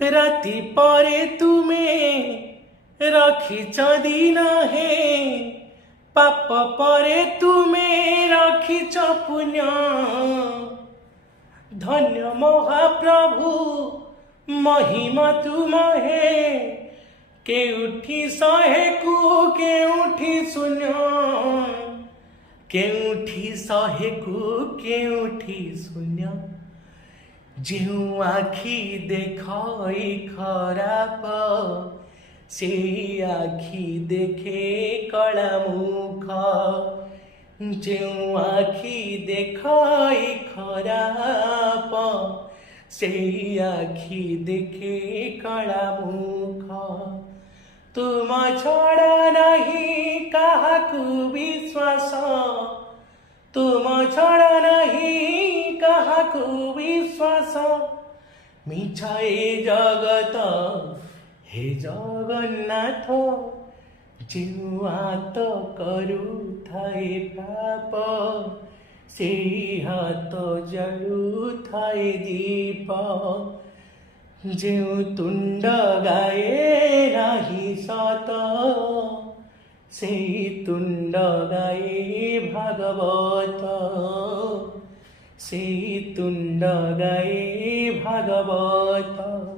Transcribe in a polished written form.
राति परे तुमे रखिच दिन हे पाप परे तुमे रखिच पुण्य धन्य महाप्रभु महिमा तुमहे केउठी शहे कु केउठी शून्य केउठी शहे कु केउठी शून्य जो आखि देखई खराब से आखि देखे कला मुख जो आखि देखई खराब से आखि देखे कला मुख तुम छड़ा नहीं काहाकु विश्वास तुम छड़ा नहीं काहाकु विश्वास मिछा ए जगत हे जगन्नाथ जो हाथ करु थाए पाप से हाथ जलु थाए दीप जो तुंड गाए नाही सत से तुंड गाए भागवत से तुंड गाए भागवत।